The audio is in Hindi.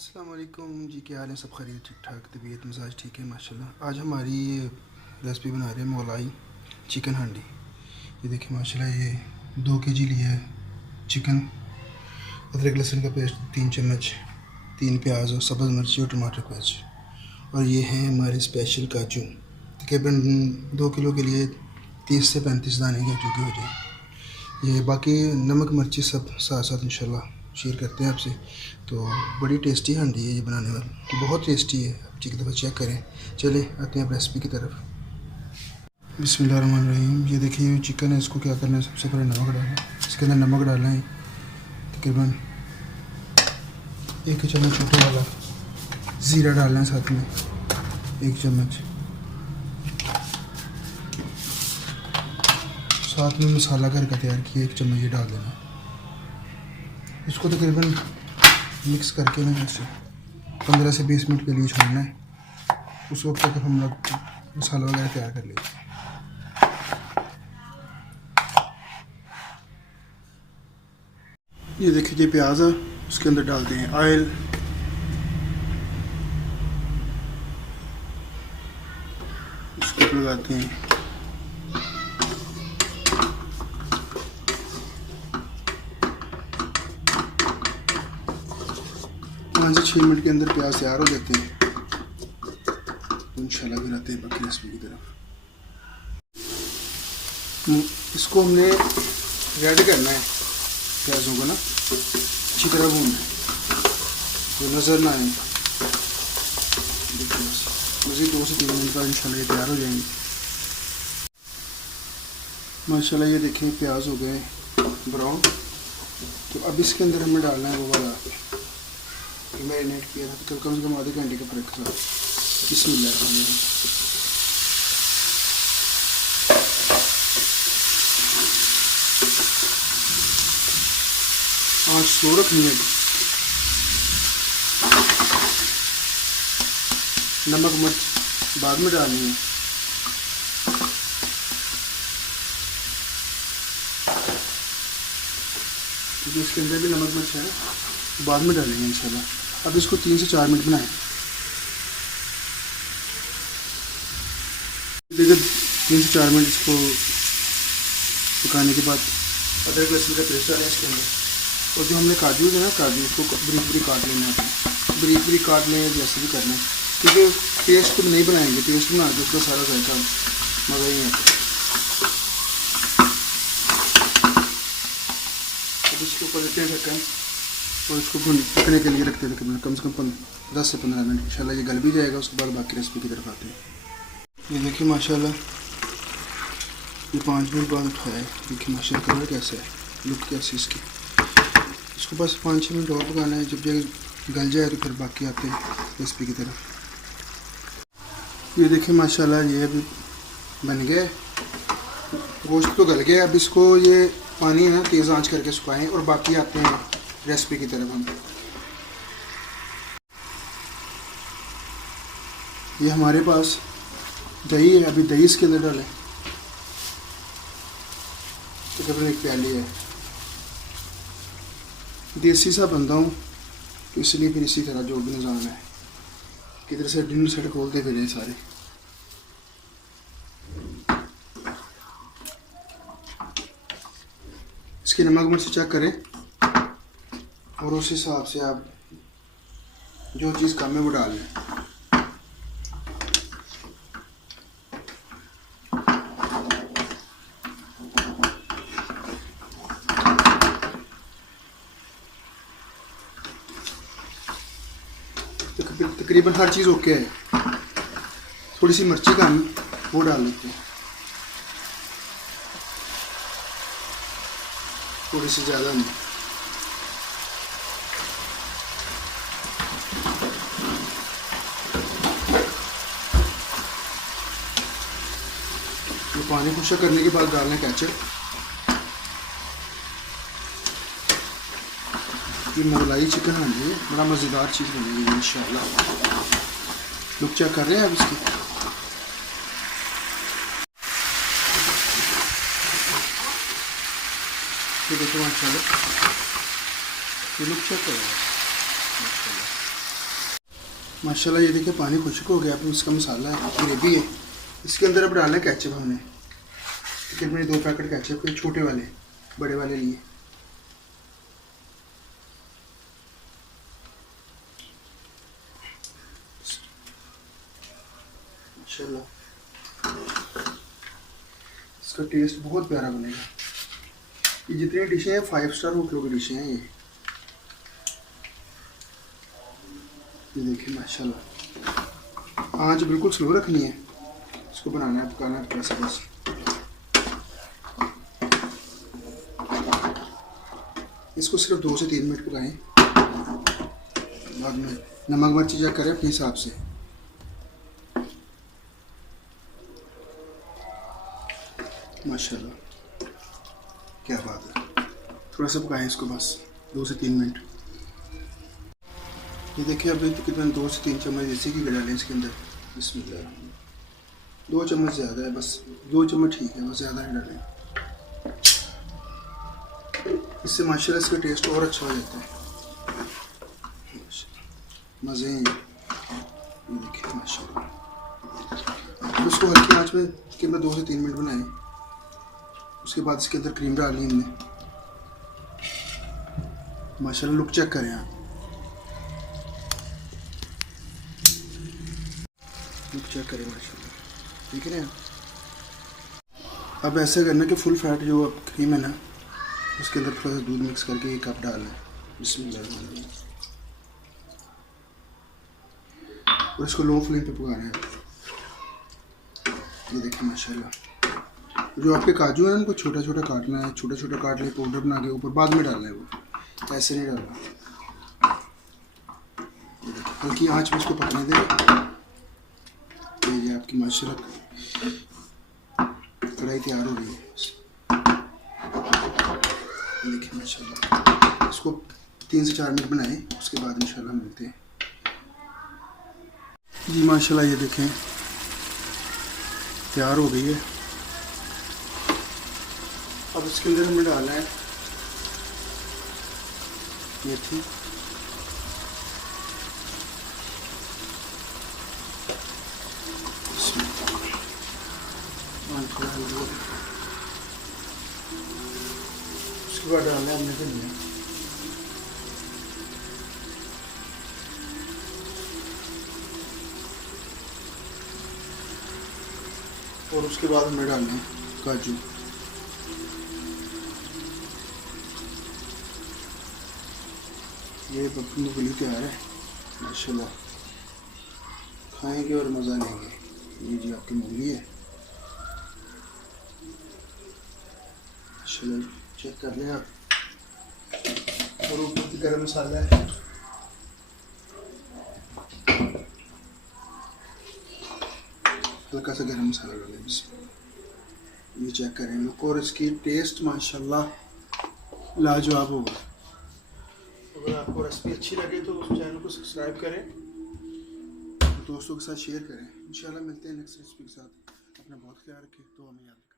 अस्सलाम वालेकुम जी, क्या हाल है? सब खैरियत, ठीक ठाक, तबीयत मिजाज ठीक है माशाल्लाह। आज हमारी रेसिपी बना रहे हैं मुगलाई चिकन हांडी। ये देखिए माशाल्लाह, ये 2 kg लिया है चिकन, अदरक लहसुन का पेस्ट 3 चम्मच, 3 प्याज और सब्ज़ मिर्ची और टमाटर प्याज, और ये है हमारे स्पेशल काजू। तकरीबन 2 किलो के लिए 30 से 35 दाने काजू के हो जाए। ये बाकी नमक मिर्ची सब साथ साथ इंशाल्लाह शेयर करते हैं आपसे। तो बड़ी टेस्टी हांडी है ये बनाने वाली, बहुत टेस्टी है। आप एक दफ़ा चेक करें। चले आते हैं अब रेसिपी की तरफ। बिस्मिल्लाहिर्रहमानिर्रहीम। ये देखिए चिकन है, इसको क्या करना है, सबसे पहले नमक डालना है। इसके अंदर नमक डालना है तकरीबन 1 चम्मच छोटे वाला। ज़ीरा डालना है साथ में 1 चम्मच। साथ में मसाला घर का तैयार किया 1 चम्मच ये डाल देना है। इसको तकरीबन मिक्स करके ना जैसे 15 से 20 मिनट के लिए छोड़ना है। उस वक्त तक हम लोग मसाला वगैरह तैयार कर लेंगे। ये देखिए ये प्याज है, उसके अंदर डालते हैं ऑयल। इसको लगाते हैं 5 से 6 मिनट के अंदर प्याज तैयार हो जाते हैं। तो इंशाल्लाह फिर आते हैं बाकी रेसिपी की तरफ। इसको हमने रेड करना है, प्याज़ों को ना अच्छी तरह भूनना है तो नज़र ना आए। मज़ीद 2 से 3 मिनट बाद इंशाल्लाह ये तैयार हो जाएंगे माशाल्लाह। ये देखें प्याज हो गए ब्राउन। तो अब इसके अंदर हमें डालना है वो वाला मैरिनेट किया था, तो कम से कम आधे घंटे का फ़र्क था। बिस्मिल्लाह। आँच स्लो रखनी है। नमक मिर्च बाद में डालनी है। क्योंकि इसके अंदर भी नमक मिर्च है, बाद में डालेंगे इंशाल्लाह। अब इसको 3 से 4 मिनट बनाएं। देखिए 3 से 4 मिनट इसको पकाने के बाद अदरक लहसुन का पेस्ट डालें इसके अंदर। और जो हमने काजू है ना, काजू उसको बरीक बरीक काट लेना है। बरीक बरीक काट लें, जैसे भी करना है, क्योंकि पेस्ट तो नहीं बनाएंगे। पेस्ट बना के उसका सारा जायका मज़ा ही आता है। अब इसके ऊपर देते हैं ढक्कन और इसको पकने के लिए रखते हैं कम से कम 10 से 15 मिनट। इंशाल्लाह ये गल भी जाएगा। उसके बाद बाकी रेसिपी की तरफ आते हैं। ये देखिए माशाल्लाह, ये 5 मिनट बाद उठाया है। देखिए माशाल्लाह कलर कैसा है, लुक कैसी इसकी। इसको बस 5-6 मिनट और पकाना है। जब ये गल जाए तो फिर बाकी आते हैं रेसिपी की तरफ। ये देखिए माशाल्लाह ये अभी बन गया, गोश्त तो गल गया। अब इसको ये पानी है ना तेज़ आंच करके सुखाएं और बाकी आते हैं रेसिपी की तरफ हम। ये हमारे पास दही है, अभी दही इसके अंदर डालें। तकरीबन 1 प्याली है। देसी सा बंदा हूँ तो इसलिए फिर इसी तरह जो भी निज़ाम है, किधर से डिनर सेट खोलते फिर ये सारे। इसकी नमक मिर्च चेक करें और उस हिसाब से आप जो चीज़ कम है वो डाल लें। तकरीबन हर चीज़ ओके है। थोड़ी सी मिर्ची कम वो डाल लेते हैं, थोड़ी सी ज़्यादा नहीं। तो पानी खुशक करने के बाद डालना है केचप। ये मुगलाई चिकन हांडी है, बड़ा मज़ेदार चीज़ बनेगी इंशाल्लाह। लोग चेक कर रहे हैं अब इसकी। तो देखो माशाल्लाह ये लुक चेक करो माशाल्लाह। माशाल्लाह ये देखिए पानी खुश्क हो गया। अब इसका मसाला है, ग्रेवी है। इसके अंदर अब डालना है केचप हमने। क्रिकेट में 2 पैकेट केचप के, छोटे वाले, बड़े वाले लिए। माशाल्लाह इसका टेस्ट बहुत प्यारा बनेगा। ये जितनी डिशें हैं 5 स्टार होटलों की डिशें हैं ये देखिए माशाल्लाह। आंच बिल्कुल स्लो रखनी है, इसको बनाना है, पकाना है बस बस। इसको सिर्फ 2 से 3 मिनट पकाएं। बाद में नमक मिर्च चेक करें अपने हिसाब से। माशाल्लाह क्या बात है। थोड़ा सा पकाएं इसको बस 2 से 3 मिनट। ये देखिए अभी तकरीबन 2 से 3 चम्मच देसी घी डालें इसके अंदर। बिस्मिल्लाह। 2 चम्मच ज़्यादा है, बस 2 चम्मच ठीक है, बस ज़्यादा नहीं डालें। इससे माशाल्लाह इसका टेस्ट और अच्छा हो जाता है। मज़े हैं ये देखिए माशाल्लाह। उसको हल्की आंच में के अंदर 2 से 3 मिनट बनाएं। उसके बाद इसके अंदर क्रीम डाली हमने। माशाल्लाह लुक चेक करें आप, लुक चेक करें माशाल्लाह, ठीक है ना। अब ऐसा करना कि फुल फैट जो क्रीम है ना, उसके अंदर थोड़ा सा दूध मिक्स करके 1 कप डालना है। बिस्मिल्लाह। और इसको लो फ्लेम पे पकाना है। ये देखिए माशाल्लाह। जो आपके काजू है उनको छोटा छोटा काटना है, छोटा छोटा काट ले, पाउडर बना के ऊपर बाद में डालना है, वो ऐसे नहीं डालना। हल्की आंच में इसको पकने दें। ये आपकी माशाल्लाह कढ़ाई तैयार हो रही है। देखिए माशाल्लाह इसको 3 से 4 मिनट बनाएं, उसके बाद इंशाल्लाह मिलते हैं जी। माशाल्लाह ये देखें तैयार हो गई है। अब इसके अंदर हमने डाला है मेथी, उसके बाद डालना है हमने धनिया। और उसके बाद हमने डालना है काजू। ये मुगली तैयार है माशाल्लाह, खाएंगे और मज़ा लेंगे। ये जी आपकी मुगली है माशाल्लाह, चेक कर लें आप। और ऊपर की गरम मसाला है, हल्का सा गरम मसाला डालें इसमें। ये चेक करें लुक, और इसकी टेस्ट माशाल्लाह लाजवाब होगा। अगर आपको रेसिपी अच्छी लगे तो उस चैनल को सब्सक्राइब करें, दोस्तों के साथ शेयर करें। इंशाल्लाह मिलते हैं नेक्स्ट रेसिपी के साथ। अपना बहुत ख्याल रखें, तो हमें याद रखें।